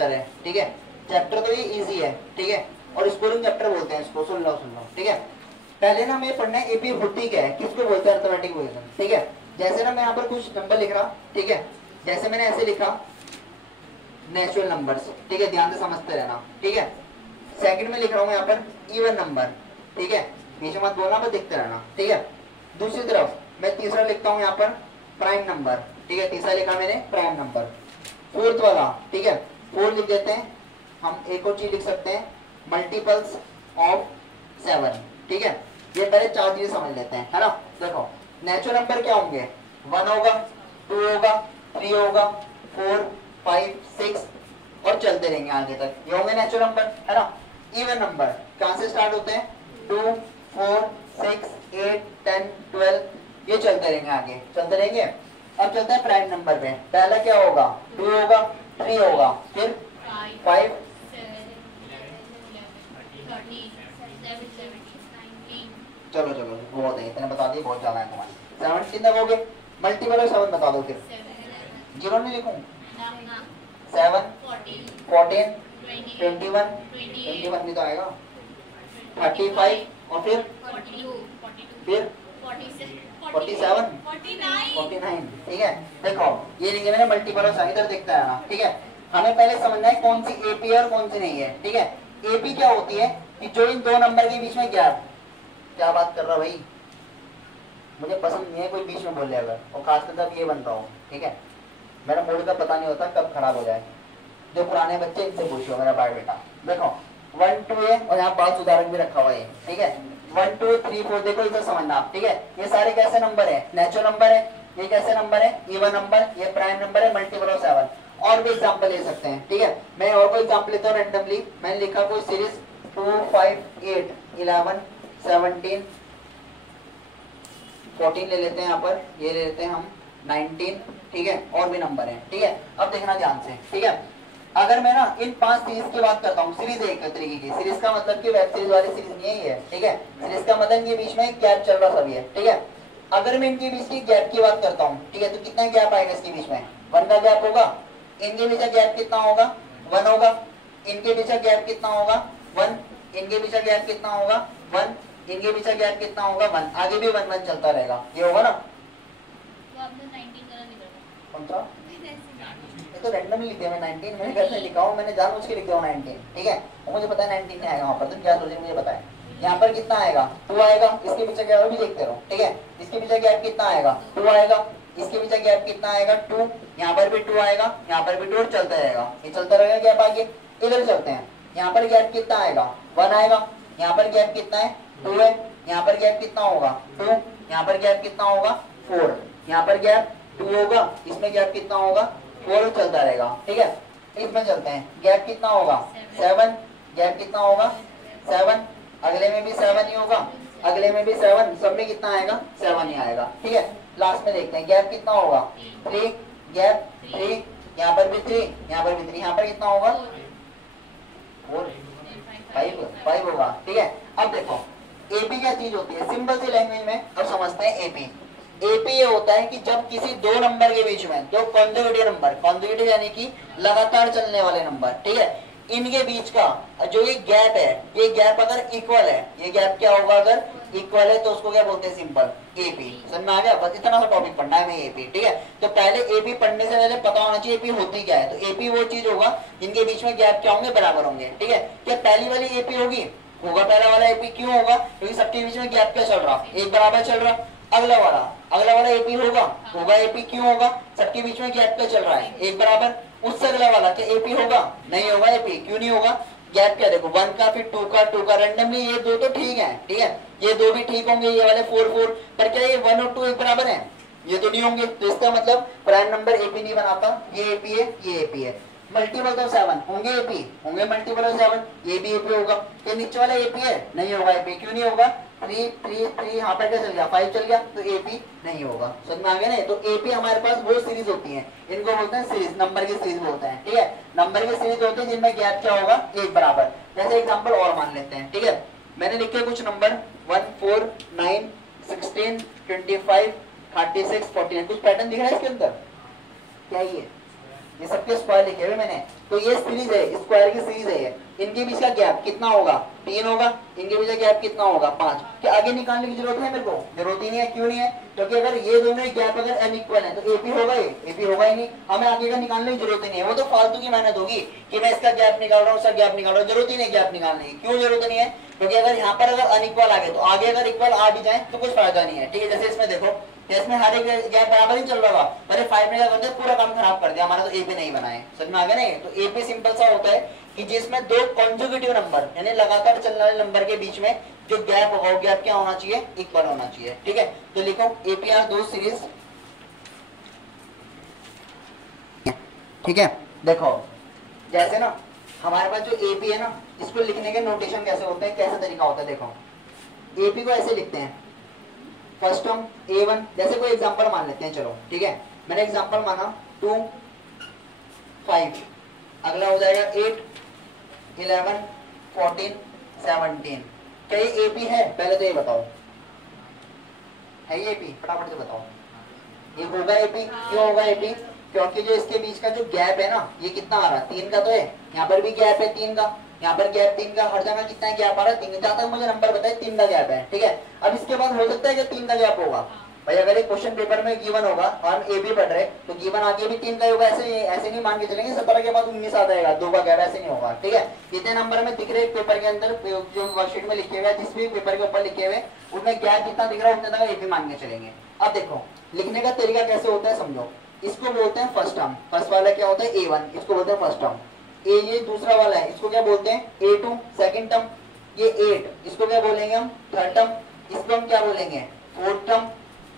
है, ठीक है। चैप्टर तो ये इजी है, ठीक है, और स्कूलिंग चैप्टर बोलते हैं इसको। सुन लो, ठीक है। पहले ना हमें पढ़ना है एपी होती क्या है, किसको बोलते हैं अर्थमेटिक इक्वेशन, ठीक है। जैसे ना मैं यहाँ पर कुछ नंबर लिख रहा, ठीक है, जैसे मैंने ऐसे लिखा नेचुरल नंबर्स, ठीक है, ध्यान से समझते रहना, ठीक है। सेकंड में लिख रहा हूँ यहाँ पर इवन नंबर, ठीक है, नीचे मत बोलना पर देखते रहना, ठीक है। दूसरी तरफ मैं तीसरा लिखता हूँ यहाँ पर प्राइम नंबर, ठीक है, तीसरा लिखा मैंने प्राइम नंबर। फोर्थ वाला, ठीक है, फोर लिख देते हैं हम। एक और चीज लिख सकते हैं मल्टीपल्स ऑफ 7, ठीक है। ये पहले चार चीजें समझ लेते हैं, है ना। देखो नेचुरल नंबर क्या होंगे, 1 होगा, 2 होगा, 3 होगा, 4, 5, 6 और चलते रहेंगे आगे तक, ये होंगे नेचुरल नंबर, है ना। इवन नंबर कहां से स्टार्ट होते हैं, 2, 4, 6, 8, 10, 12, ये चलते रहेंगे आगे, चलते रहेंगे। अब चलते हैं प्राइम नंबर पे। पहला क्या होगा, 2 होगा, 3 होगा, फिर 5, 7, चलो बहुत है, इतने बता दिए, बहुत ज्यादा है तुम्हारे। 17 तक हो गए, मल्टीपल ऑफ 7 बता दो फिर। जीरो नहीं लिखूं, 7, 14, 21 नहीं तो आएगा, 35 और फिर 47, 49, ठीक है। देखो ये लिखे मैंने मल्टीपल ऑफ 7, इधर देखता है ना, ठीक है। हमें पहले समझना है कौन सी एपी है और कौन सी नहीं है, ठीक है। एपी क्या होती है कि जो इन दो नंबर के बीच में गैप, क्या बात कर रहा भाई, मुझे पसंद नहीं है कोई बीच में बोल ले अगर, और खासकर जब ये बन रहा हूँ, ठीक है। मेरा मूड का पता नहीं होता कब खराब हो जाए। जो पुराने बच्चे इनसे पूछो, मेरा बायोडेटा देखो 1, 2 है और यहाँ 5 उदाहरण भी रखा हुआ है, ठीक है। 1, 2, 3, 4 देखो, इधर समझना, ठीक है। ये सारे कैसे नंबर है, नेचुरल नंबर है। ये कैसे नंबर है, इवन नंबर, ये प्राइम नंबर है, मल्टीपल ऑफ 7। और भी एग्जाम्पल ले सकते हैं, ठीक है। मैं और कोई एग्जाम्पल लेता हूँ रैंडमली। मैंने लिखा कोई सीरीज 2, 5, 8, 11, 17, 14 ले लेते हैं यहाँ पर, ये ले लेते हैं हम 19, ठीक है। और भी नंबर है, ठीक है। अब देखना ध्यान से, ठीक है। अगर मैं ना इन 5 सीरीज की बात करता हूँ, सीरीज एक तरीके की सीरीज का मतलब कि वेब सीरीज वाली सीरीज नहीं है, ठीक है। सीरीज का मतलब ये बीच में गैप चल रहा सभी है, ठीक है। अगर मैं इनके बीच की गैप की बात करता हूँ, ठीक है, तो कितना गैप आएगा इसके बीच में, 1 का गैप होगा। इनके बीच का गैप कितना होगा, 1 होगा। इनके बीच का गैप कितना होगा, 1। इनके बीच का गैप कितना होगा, 1। इनके बीच का गैप कितना होगा, 1। आगे भी 1 1 चलता रहेगा, ये होगा ना। कौन सा, ये तो रैंडमली लिख दिया मैं 19, मैंने कैसे लिखा हूँ, मैंने जानबूझ के लिख दिया 19, ठीक है। और मुझे पता है 19 नहीं आएगा वहाँ पर, तुम क्या सोचेंगे मुझे पता है। यहाँ पर कितना आएगा, 2 आएगा। इसके पीछे गैप भी देखते रहो, ठीक है। इसके पीछे गैप कितना आएगा, 2 आएगा। इसके पीछे गैप कितना आएगा, 2। यहाँ पर भी 2 आएगा, यहाँ पर भी 2 और चलता रहेगा, ये चलता रहेगा गैप आगे। इधर चलते हैं, यहाँ पर गैप कितना आएगा, 1 आएगा। यहाँ पर गैप कितना है, 2 है। यहाँ पर गैप कितना होगा, 2। यहाँ पर गैप कितना होगा, 4। यहाँ पर गैप 2 होगा, इसमें गैप कितना होगा, 4 चलता रहेगा, ठीक है। इसमें चलते हैं, गैप कितना होगा, 7। गैप कितना होगा, 7। अगले में भी 7 ही होगा, अगले में भी 7, सब में कितना आएगा, 7 ही आएगा, ठीक है। लास्ट में देखते हैं गैप कितना होगा, 3। गैप 3, यहाँ पर भी 3, यहाँ पर भी 3, यहाँ पर कितना होगा, 4, 5 होगा, ठीक है। अब देखो एपी क्या चीज होती है, सिंपल सी लैंग्वेज में अब समझते हैं एपी। एपी ये होता है कि जब किसी दो नंबर के बीच में, दो कॉन्जिक्यूटिव नंबर, कॉन्जिक्यूटिव यानी कि लगातार चलने वाले नंबर, ठीक है, इनके बीच का जो ये गैप है, ये गैप अगर इक्वल है, ये गैप क्या होगा, अगर इक्वल है तो उसको क्या बोलते हैं, सिंपल एपी। समझ में आ गया, बस इतना सा टॉपिक पढ़ना है मैं एपी, ठीक है। तो पहले एपी पढ़ने से पहले पता होना चाहिए एपी होती क्या है। तो एपी वो चीज होगा जिनके बीच में गैप क्या होंगे, बराबर होंगे, ठीक है। क्या पहली वाली एपी होगी, पहला वाला एपी, क्यों होगा, क्योंकि सबके बीच में गैप क्या चल रहा, एक बराबर चल रहा। अगला वाला एपी होगा एपी, क्यों होगा, सबके बीच में गैप क्या चल रहा है, एक बराबर। उससे अगला वाला क्या एपी होगा, नहीं होगा एपी, क्यों नहीं होगा, गैप क्या देखो, 1 का, फिर 2 का रैंडमली, ये 2 तो ठीक है, ठीक है, ये 2 भी ठीक होंगे, ये वाले 4 4, पर क्या ये 1 और 2 एक बराबर है, ये तो नहीं होंगे। तो इसका मतलब प्राइम नंबर एपी नहीं बनाता, ये एपी है, ये एपी है। मल्टीपल ऑफ 7 होंगे एपी, होंगे मल्टीपल ऑफ 7, ये भी एपी होगा। ये नीचे वाला एपी है, नहीं होगा एपी, क्यों नहीं होगा, 3 3 3, यहाँ पर क्या चल गया, 5 चल गया, तो एपी नहीं होगा। समझ में आ गया ना। तो एपी हमारे पास वो सीरीज होती है, इनको बोलते हैं सीरीज, नंबर की सीरीज बोलते हैं, ठीक है। नंबर की सीरीज होती है जिनमें गैप क्या होगा, एक बराबर। जैसे एग्जाम्पल और मान लेते हैं, ठीक है। मैंने लिखे कुछ नंबर 1, 4, 9, 16, 25, 36, 49, कुछ पैटर्न दिख रहा है इसके अंदर, क्या ये ये सबके स्क्वायर लिखे हुए मैंने। तो ये सीरीज है, स्क्वायर की सीरीज है ये। इनके बीच का गैप कितना होगा? 3 होगा। इनके बीच का गैप कितना होगा? 5। क्या आगे निकालने की जरूरत है मेरे को? जरूरत ही नहीं है। क्यों नहीं है? क्योंकि अगर ये दोनों ही गैप अगर अनइक्वल है तो एपी होगा, ये एपी होगा ही नहीं। हमें आगे का निकालने की जरूरत ही नहीं है। वो तो फालतू की मेहनत होगी कि मैं इसका गैप निकाल रहा हूँ, उसका गैप निकाल रहा हूँ। जरूरत ही नहीं गैप निकालने की। क्यों जरूरत नहीं है? क्योंकि अगर यहाँ पर अगर अनइक्वल आ गए तो आगे अगर इक्वल आ भी जाए तो कुछ फायदा नहीं है। ठीक है, जैसे इसमें देखो, इसमें हर एक गैप बराबर ही चल रहा था। पहले 5 में क्या करते पूरा काम खराब कर दिया हमारा, तो एपी नहीं बनाए। समझ में आ गया नहीं? तो एपी सिंपल सा होता है कि जिसमें दो कॉन्जुगेटिव नंबर यानी लगातार चलने वाले नंबर के बीच में जो गैप होगा वो गैप क्या होना चाहिए? इक्वल होना चाहिए। ठीक है, तो लिखो एपीआर दो सीरीज। ठीक है, देखो जैसे ना हमारे पास जो एपी है ना, इसको लिखने के नोटेशन कैसे होते हैं, कैसे तरीका होता है। देखो एपी को ऐसे लिखते हैं, फर्स्ट टर्म a1, जैसे कोई एग्जांपल मान लेते हैं। चलो ठीक है, मैंने एग्जांपल माना 2 5, अगला हो जाएगा 8 11 14 17। क्या ये एपी है? पहले तो ये बताओ, है ये एपी? फटाफट से बताओ। ये होगा एपी। क्यों होगा एपी? क्योंकि जो इसके बीच का जो गैप है ना, ये कितना आ रहा है? 3 का तो है। यहाँ पर भी गैप है 3 का, यहाँ पर गैप 3 का, हर जगह कितना गैप आ रहा है? 3। जहां तक मुझे नंबर बताए 3 का गैप है। ठीक है, अब इसके बाद हो सकता है कि 3 का गैप होगा। भाई अगर एक क्वेश्चन पेपर में गिवन होगा और हम ए बी पढ़ रहे तो गिवन आगे भी 3 का होगा। ऐसे नहीं मान के चलेंगे 17 के बाद 19 आ जाएगा, 2 का गैप, ऐसे नहीं होगा। ठीक है, इतने नंबर में दिख रहे पेपर के अंदर जो वर्कशीट में लिखे हुए, जिस भी पेपर के ऊपर लिखे हुए, उनमें गैप जितना दिख रहा है उतने तक ए बी मान के चलेंगे। अब देखो लिखने का तरीका कैसे होता है, समझो। इसको बोलते हैं फर्स्ट टर्म। फर्स्ट वाला क्या होता है? A1, इसको बोलते हैं फर्स्ट टर्म। ये दूसरा वाला है, इसको क्या बोलते हैं? A2 second term. ये 8, इसको क्या बोलेंगे हम? Third term. इसको हम क्या बोलेंगे? Fourth term.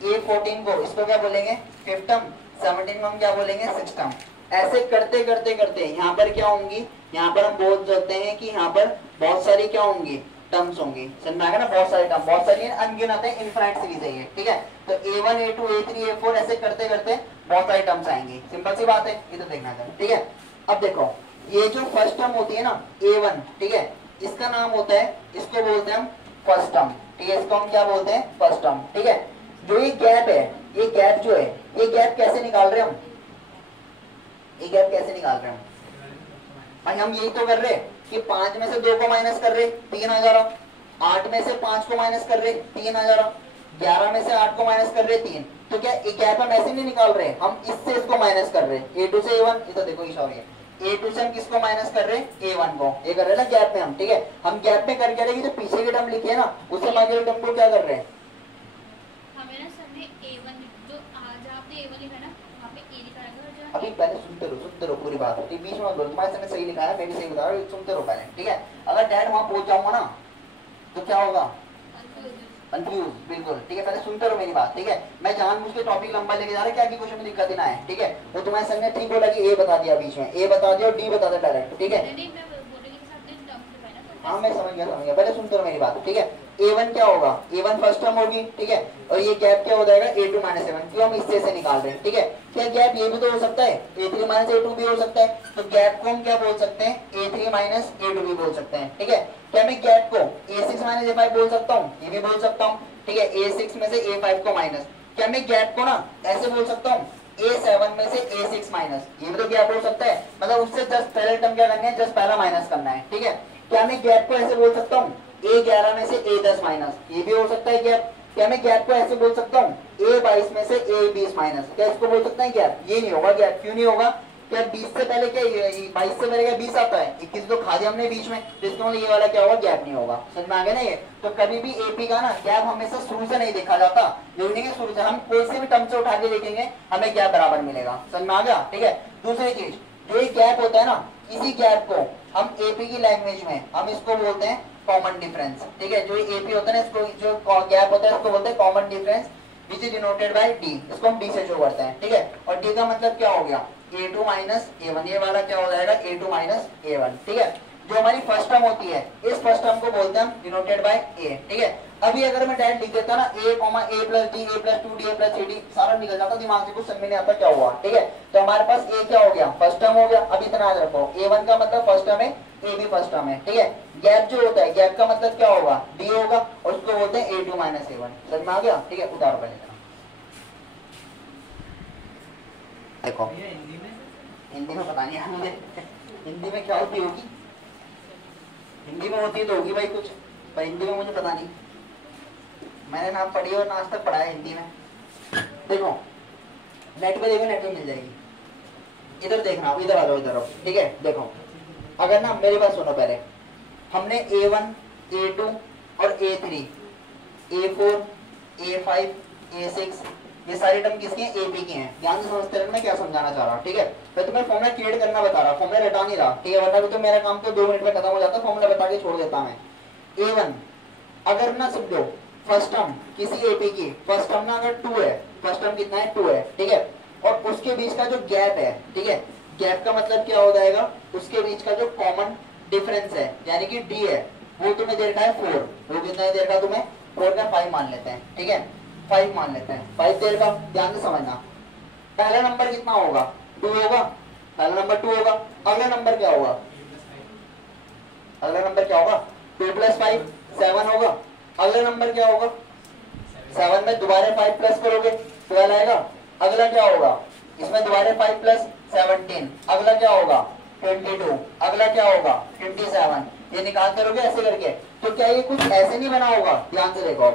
A14 को इसको क्या बोलेंगे? Fifth term. 17 को हम क्या बोलेंगे? Sixth term. ऐसे करते करते करते यहाँ पर क्या होंगी? यहाँ पर हम बोल सकते हैं कि यहाँ पर बहुत सारी क्या होंगी? टर्म्स होंगी। समझ में आ गया ना? बहुत सारे टर्म, बहुत सारी अनगिनत है, इनफाइनाइट सीरीज है ये। ठीक है, तो A1 A2 A3 A4 ऐसे करते करते बहुत सारे टर्म्स आएंगे। सिंपल सी बात है, ये तो देखना चाहिए। ठीक है, अब देखो ये जो फर्स्ट टर्म होती है ना A1, ठीक है, इसका नाम होता है, इसको बोलते हैं हम फर्स्ट टर्म। ठीक है, इसको हम क्या बोलते हैं? First term. ठीक है, जो ये गैप है, ये गैप जो है, ये गैप कैसे निकाल रहे हम? ये गैप कैसे निकाल रहे हम भाई? हम यही तो कर रहे कि 5 में से 2 को माइनस कर रहे 3 आ जा रहा, 8 में से 5 को माइनस कर रहे 3 आ जा रहा, 11 में से 8 को माइनस कर रहे 3। तो क्या ये गैप हम ऐसे नहीं निकाल रहे, हम इससे इसको माइनस कर रहे A2 से A1। ये तो देखो ये सॉरी है, A2 से हम किसको माइनस कर रहे? A1 को। ये कर रहे ना गैप में हम। ठीक है, हम गैप में कर क्या रहे? जो पीछे के टर्म लिखे है ना, उससे आगे टर्म को क्या कर रहे हैं? अभी पहले सुनते रहो पूरी बात। बीच में बोलो, तुम्हारे सामने सही लिखा है, मैं भी सही बता रहा हूँ, सुनते रहो पहले। ठीक है, अगर डैड वहां पहुंच जाऊंगा ना तो क्या होगा? कंफ्यूज, बिल्कुल। ठीक है, पहले सुनते रहो मेरी बात। ठीक है, मैं जानबूझ के टॉपिक लंबा लेके जा रहा क्या क्वेश्चन में दिक्कत ना है। ठीक है, वो तुम्हारे संग ने ठीक बोला कि ए बता दिया, बीच में ए बता दिया और डी बता दिया डायरेक्ट। ठीक है, हाँ मैं समझ गया, पहले सुनते रहो मेरी बात। ठीक है, A1 क्या होगा? A1 फर्स्ट टर्म होगी। ठीक है, और ये गैप क्या हो जाएगा? A2 माइनस A1, क्यों हम इससे से निकाल रहे हैं। ठीक है, क्या गैप ये भी तो हो सकता है? A3 माइनस A2 भी हो सकता है। तो गैप को हम क्या बोल सकते हैं? A3 माइनस A2 भी बोल सकते हैं। ठीक है, क्या मैं गैप को A6 माइनस A5 बोल सकता हूँ? ये भी बोल सकता हूँ। ठीक है, A6 में से A5 को माइनस। क्या मैं गैप को ना ऐसे बोल सकता हूँ? A7 में से A6 माइनस, ये भी तो गैप हो सकता है। मतलब उससे जस्ट पहले टर्म क्या करना है? जस्ट पहला माइनस करना है। ठीक है, क्या मैं गैप को ऐसे बोल सकता हूँ? A11 में से A10 माइनस, ये भी हो सकता है गैप। क्या मैं गैप को ऐसे बोल सकता हूँ? A22 में से A20 माइनस, क्या इसको बोल सकता है गैप? ये नहीं होगा गैप। क्यों नहीं होगा? क्या 20 से पहले क्या 22 से पहले क्या 20 आता है? 21 तो खा दिया हमने बीच में, तो इसका मतलब ये वाला क्या होगा? गैप नहीं होगा। समझ में आ गया ना? ये तो कभी भी एपी का ना गैप हमेशा शुरू से नहीं देखा जाता। जरूरी नहीं शुरू से, हम कोई से भी टर्म से उठा के देखेंगे हमें गैप बराबर मिलेगा। समझ में आ गया? ठीक है, दूसरी चीज, जो ये गैप होता है ना, इसी गैप को हम एपी की लैंग्वेज में हम इसको बोलते हैं कॉमन डिफरेंस। ठीक है, जो एपी होता है ना, इसको जो गैप होता है इसको बोलते हैं common difference, which is denoted by D. इसको हम डी से शो करते हैं। ठीक है, और डी का मतलब क्या हो गया? A2 माइनस A1, ये वाला क्या हो जाएगा? A2 minus A1। ठीक है, जो हमारी फर्स्ट टर्म होती है, इस फर्स्ट टर्म को बोलते हैं हम डिनोटेड बाय A। ठीक है, अभी अगर मैं डायरेक्ट लिख देता ना A, A plus D, A plus 2D, A plus 3D, सारा निकल जाता, दिमाग से कुछ समझ में नहीं आता क्या हुआ। ठीक है, तो हमारे पास A क्या हो गया? फर्स्ट टर्म हो गया। अब इतना याद रखो, A1 का मतलब फर्स्ट टर्म है, A भी फर्स्ट टर्म है। ठीक है, गैप जो होता है, गैप का मतलब क्या होगा? D होगा, और उसको बोलते हैं A2 माइनस A1। समझ में आ गया? ठीक है, उतारो पहले देखो हिंदी में पता नहीं मुझे हिंदी में क्या होती होगी, हिंदी में होती तो होगी भाई कुछ, पर हिंदी में मुझे पता नहीं, मैंने ना पढ़ी और ना आज तक पढ़ा है हिंदी में। देखो नेट पे देखो, नेट पे मिल जाएगी। इधर देखना, इधर आ जाओ, इधर आओ, ठीक है। देखो अगर ना मेरी बात सुनो, पहले हमने A1 A2 और A3 A4 A5 A6 ये सारी टर्म किसकी हैं, AP की हैं। ध्यान से समझते रहना मैं क्या समझाना चाह रहा हूँ, ठीक है। मैं तुम्हें फॉर्मूला क्रिएट करना बता रहा, फॉर्मूला रटा नहीं रहा, ठीक है, वरना भी तो मेरा काम तो 2 मिनट में खत्म हो जाता, फॉर्मूला बता के छोड़ देता मैं। A1 अगर ना समझो फर्स्ट टर्म किसी AP की फर्स्ट टर्म ना अगर 2 है, फर्स्ट टर्म कितना है 2 है, ठीक है, और उसके बीच का जो गैप है, ठीक है, गैप का मतलब क्या हो जाएगा, उसके बीच का जो कॉमन डिफरेंस है यानी कि D है, वो तुम्हें दे रखा है 4, वो कितना दे रखा तुम्हें 4 का 5 मान लेते हैं, ठीक है, 5 मान लेते हैं, 5 दे रखा। ध्यान से समझना, पहला नंबर कितना होगा 2 होगा, पहला नंबर 2 होगा, अगला नंबर क्या होगा, अगला नंबर क्या होगा 2 + 5 7 होगा, अगला नंबर क्या होगा 7 में दोबारा 5 प्लस करोगे 12 आएगा, अगला क्या होगा इसमें दोबारा 5 + 17, अगला क्या होगा 22, अगला क्या होगा 27, ये निकाल करोगे ऐसे करके। तो क्या ये कुछ ऐसे नहीं बना होगा, ध्यान से देखो,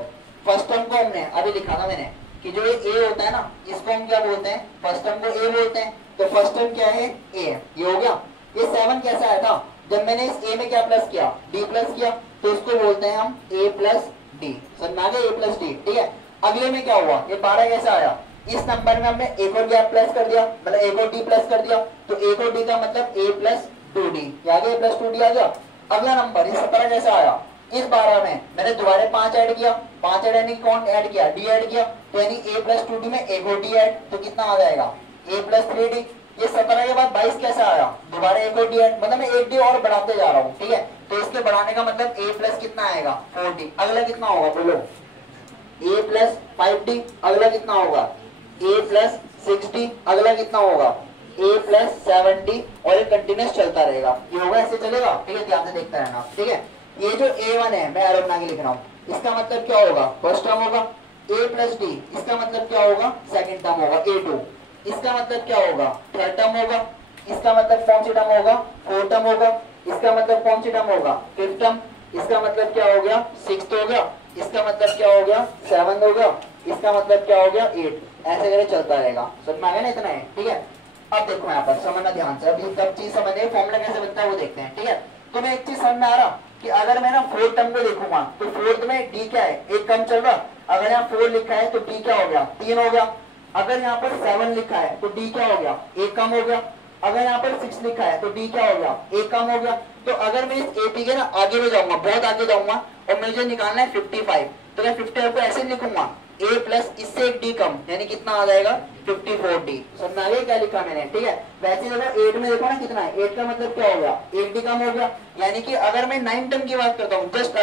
फर्स्ट टर्म को हमने अभी लिखा था मैंने कि जो ये A होता है ना, इसको हम क्या बोलते हैं, फर्स्ट टर्म को A बोलते हैं, तो फर्स्ट टर्म क्या है A, ये हो गया। ये 7 कैसा आया था, जब मैंने इस A में क्या प्लस किया, D प्लस किया, तो इसको बोलते हैं हम A + D, समझ में आ गया, A + D, ठीक है। अगले में क्या हुआ, ये 12 कैसा आया, इस नंबर में हमने एक और गैप प्लस कर दिया, मतलब एक और D प्लस कर दिया, तो एक और D का मतलब A + 2D, आ गया, A + 2D आ गया। अगला नंबर ये 17 कैसा आया, इस 12 में मैंने दोबारा 5 ऐड किया, 5 ऐड यानी कौन ऐड किया, D ऐड किया, तो यानी A + 2D में एक और D ऐड, तो कितना आ जाएगा A + 3D। ये 17 के बाद 22 कैसा आया, दोबारा एक और D ऐड, मतलब मैं एक D और बढ़ाते जा रहा हूँ, ठीक है, तो इसके बढ़ाने का मतलब A प्लस कितना आएगा 4D, अगला कितना होगा बोलो A + 5D, अगला कितना होगा A + 6D, अगला कितना होगा A + 7D, और ये कंटिन्यूस चलता रहेगा, ये होगा ऐसे चलेगा, ठीक है, ध्यान से देखते रहना, ठीक है। ये जो A1 है मैं एरो बना के लिख रहा हूँ, इसका मतलब क्या होगा फर्स्ट टर्म होगा A + D, इसका मतलब क्या होगा सेकंड टर्म होगा A2, इसका मतलब क्या होगा थर्ड टर्म होगा, इसका मतलब कौन सी टर्म होगा फोर्थ टर्म होगा, इसका मतलब कौन सी टर्म होगा फिफ्थ टर्म, इसका मतलब क्या हो गया सिक्स्थ हो गया, इसका मतलब क्या हो गया सेवंथ हो गया, इसका मतलब क्या हो गया 8, ऐसे करके चलता रहेगा। समझ में आ गया ना, इतना है, ठीक है। अब देखो यहाँ पर समझना ध्यान से, अभी सब चीज समझे, फॉर्मूला कैसे बनता है वो देखते हैं, ठीक है। तो मैं एक चीज समझ में आ रहा कि अगर मैं ना फोर्थ टर्म को देखूंगा तो फोर्थ में D क्या है, एक कम चल रहा, अगर यहाँ 4 लिखा है तो D क्या हो गया 3 हो गया, अगर यहाँ पर 7 लिखा है तो D क्या हो गया एक कम हो गया, अगर यहाँ पर 6 लिखा है तो D क्या हो गया एक कम हो गया। तो अगर मैं इस AP के ना आगे में जाऊंगा, बहुत आगे जाऊंगा, और मुझे निकालना है 55, तो मैं 55 को ऐसे लिखूंगा A प्लस इससे एक D कम, यानी कितना आ जाएगा 54D। समझ में आ गया क्या लिखा मैंने, ठीक है। वैसे देखो 8 में देखो ना कितना है, 8 का मतलब क्या हो गया 1D कम हो गया, यानी कि अगर मैं 9 टर्म की बात करता हूँ जस्ट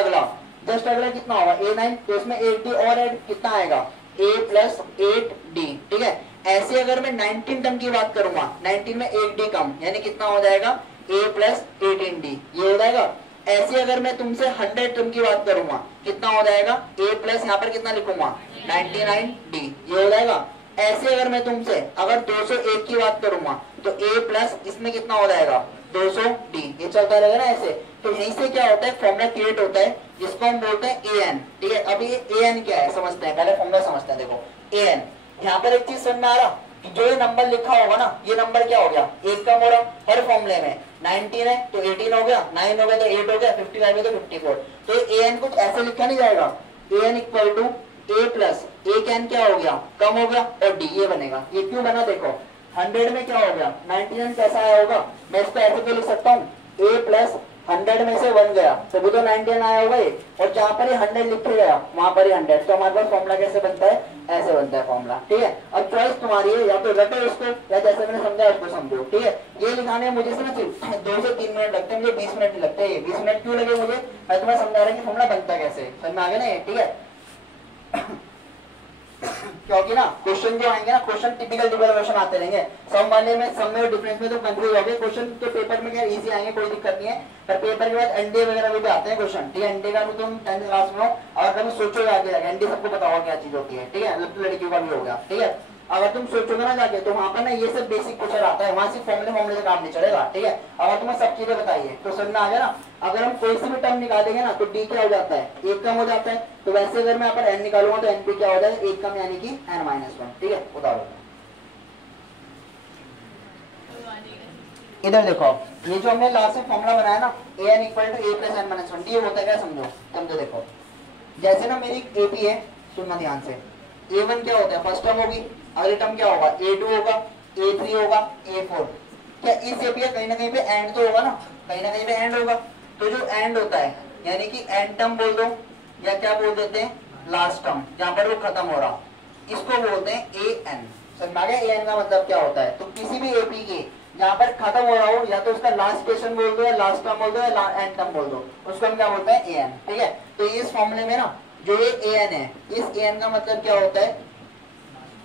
अगला कितना होगा A9, तो इसमें 8D और ऐड कितना आएगा A + 8D, ठीक है। ऐसे अगर मैं 19 टर्म की बात करूंगा, 19 में 1D कम, यानी कितना हो जाएगा A + 18D, ये हो जाएगा। ऐसे अगर मैं तुमसे 100 टर्म की बात करूंगा कितना हो जाएगा A प्लस यहाँ पर कितना लिखूंगा 99D, ये हो जाएगा। ऐसे अगर मैं तुमसे अगर 201 की बात करूंगा तो A प्लस इसमें कितना हो जाएगा 200D, ये चलता रहेगा ना ऐसे। तो यहीं से क्या होता है फॉर्मूला क्रिएट होता है जिसको हम बोलते हैं AN, ठीक है। अब ये AN क्या है समझते हैं, पहले फॉर्मूला समझते हैं। देखो AN, यहाँ पर एक चीज समझ में आ रहा कि जो ये नंबर लिखा होगा ना, ये नंबर क्या हो गया एक कम हो रहा, हर फॉर्मूले में 19 है तो 18 हो गया, 9 हो गया तो 8 हो गया, 55 है तो 54। तो AN कुछ ऐसे लिखा नहीं जाएगा, AN = A प्लस एक एन क्या हो गया कम हो गया और D ये बनेगा। ये क्यों बना देखो 100 में क्या हो गया 99 कैसा आया होगा, मैं इसको ऐसे क्यों लिख सकता हूँ A प्लस 100 में से 1 गया तो भी तो 99 आया होगा ये, और जहाँ पर ये 100 लिखे गया वहां पर ही 100, तो हमारे पास फॉर्मूला कैसे बनता है ऐसे बनता है फॉर्मूला, ठीक है। अब चॉइस तुम्हारी है, या तो रटो इसको या जैसे मैंने समझा उसको समझो, ठीक है। ये लिखाने में मुझे सिर्फ 2 से 3 मिनट लगते हैं, मुझे 20 मिनट नहीं लगते। ये 20 मिनट क्यों लगे मुझे, मैं तुम्हें समझा रहा हूँ कि फॉर्मूला बनता कैसे, समझ में आ गया ना ये, ठीक है। क्योंकि ना क्वेश्चन जो आएंगे ना, क्वेश्चन टिपिकल क्वेश्चन आते रहेंगे, सम वाले में सम में और डिफरेंस में तो कंफ्यूज हो गए। क्वेश्चन तो पेपर में क्या इजी आएंगे, कोई दिक्कत नहीं है, पर पेपर के बाद एनडीए वगैरह भी आते हैं क्वेश्चन, ठीक है। एनडीए का भी तुम 10th क्लास में हो और कभी सोचो आगे एनडीए सबको पता होगा क्या चीज होती है, ठीक है। लड़कियों का भी हो गया, ठीक है। अगर तुम सोचोगे ना जाके तो वहां पर ना ये सब बेसिक क्वेश्चन आता है, वहां से फॉर्मूले से काम नहीं चलेगा, ठीक है। अगर तुम्हें सब चीजें बताइए तो समझ में आ गया ना। अगर हम कोई सी भी टर्म निकालेंगे ना तो डी क्या हो जाता है, एक कम हो जाता है। तो वैसे अगर मैं यहाँ पर एन निकालूंगा तो एन पे क्या हो जाएगा, एक कम यानी कि n-1, ठीक है। उदाहरण इधर देखो, ये जो हमने लास्ट में फॉर्मूला बनाया ना an equal to a plus n-1, ये होता है क्या समझो देखो। जैसे ना मेरी AP है, सुनना ध्यान से, A1 क्या होता है, फर्स्ट टर्म होगी, अगली टर्म क्या होगा, A2 होगा, A3 होगा, A4। क्या इस AP का कहीं ना कहीं पे एंड तो होगा ना, कहीं ना कहीं पे एंड होगा। तो जो एंड होता है यानी कि एंड टर्म बोल दो या क्या बोल देते हैं लास्ट टर्म, जहां पर वो खत्म हो रहा, इसको बोलते हैं AN। समझ में आ गया AN का मतलब क्या होता है। तो किसी भी AP के जहां पर खत्म हो रहा हो, या तो उसका लास्ट स्टेशन बोल दो या लास्ट टर्म बोल दो या एंड टर्म बोल दो, उसको हम क्या बोलते हैं AN, ठीक है। तो इस फॉर्मूले में ना जो ये AN है, इस AN का मतलब क्या होता है,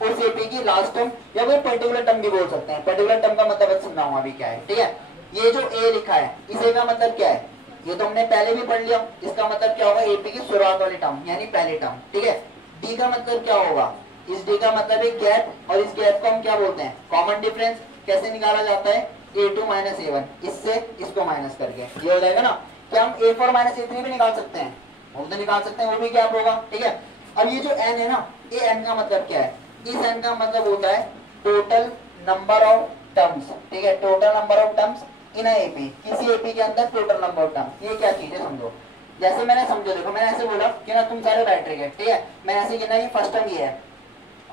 उस AP की लास्ट टर्म या कोई पर्टिकुलर टर्म भी बोल सकते हैं। पर्टिकुलर टर्म का मतलब समझाऊंगा अभी क्या है, ठीक है। ये जो A लिखा है इस A का मतलब क्या है, ये तो हमने पहले भी पढ़ लिया। इसका मतलब क्या होगा, AP की शुरुआत वाली टर्म यानी पहली टर्म, ठीक है। D का मतलब क्या होगा, इस D का मतलब है गैप, और इस गैप को हम क्या बोलते हैं, कॉमन डिफरेंस। कैसे निकाला जाता है, A2 माइनस A1, इससे इसको माइनस करके ये हो जाएगा ना। क्या हम A4 माइनस A3 भी निकाल सकते हैं, वो तो निकाल सकते हैं, वो भी गैप होगा, ठीक है। अब ये जो n है ना, ये n का मतलब क्या है, इस n का मतलब होता है टोटल नंबर ऑफ टर्म्स, ठीक है। Total number of terms in AP, किसी AP के अंदर टोटल नंबर ऑफ टर्म्स। ये क्या चीज है समझो। जैसे मैंने समझो, देखो मैंने ऐसे बोला कि ना तुम सारे बैठ रहे, ठीक है। मैं ऐसे गिना कि फर्स्ट टर्म ये है,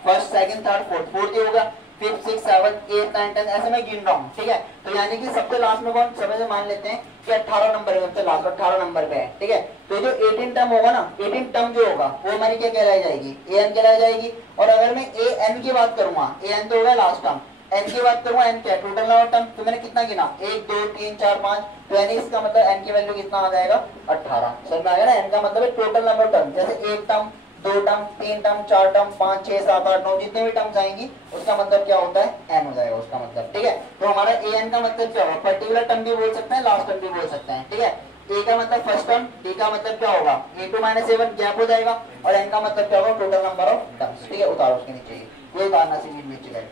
first second third fourth, fourth ये होगा, fifth six seventh eight nine ten, ऐसे मैं गिन रहा हूँ, ठीक है। तो यानी कि सबसे लास्ट में कौन, सब से मान लेते हैं कि 18 नंबर है, सबसे लास्ट 18 नंबर पे है, ठीक है। तो जो 18 टर्म होगा ना, 18 टर्म जो होगा वो हमारी क्या कहलाई जाएगी, AN कहलाई जाएगी। और अगर मैं AN की बात करूंगा, AN तो होगा लास्ट टर्म, n की बात करूंगा, n क्या टोटल नंबर टर्म, तो मैंने कितना गिना 1 2 3 4 5, तो यानी इसका मतलब n की वैल्यू कितना आ जाएगा 18। समझ में आ गया ना, n का मतलब है टोटल नंबर टर्म। जैसे एक टर्म, दो टर्म, तीन टर्म, चार टर्म, 5 6 7 8 9, जितने भी टर्म्स आएंगी उसका मतलब क्या होता है, n हो जाएगा उसका मतलब, ठीक है। तो हमारा AN का मतलब क्या होगा, पर्टिकुलर टर्म भी बोल सकते हैं, लास्ट टर्म भी बोल सकते हैं, ठीक है। A का मतलब फर्स्ट टर्म, D का मतलब क्या होगा, A2 माइनस A1 गैप हो जाएगा, और n का मतलब क्या होगा, टोटल नंबर ऑफ टर्म्स, ठीक है। उतारो उसके नीचे, ये उतारना से नीचे गए।